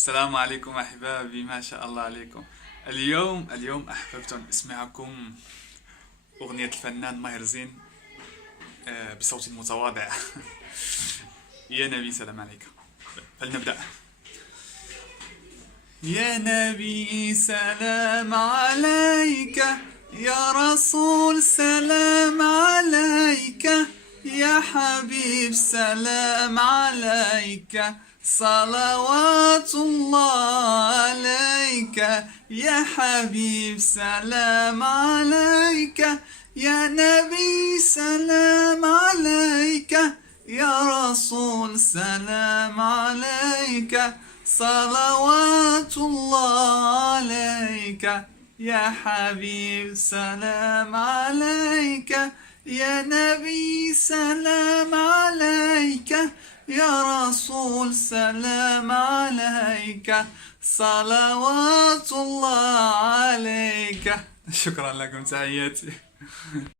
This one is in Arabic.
السلام عليكم أحبابي، ما شاء الله عليكم. اليوم أحببت أن أسمعكم أغنية الفنان ماهر زين بصوت متواضع. يا نبي سلام عليك. فلنبدأ. يا نبي سلام عليك، يا رسول سلام عليك، يا حبيب سلام عليك، صلوات الله عليك. يا حبيب سلام عليك، يا نبي سلام عليك، يا رسول سلام عليك، صلوات الله عليك. يا حبيب سلام عليك، يا نبي سلام عليك، يا رسول سلام عليك، صلوات الله عليك. شكرا لكم، تحياتي.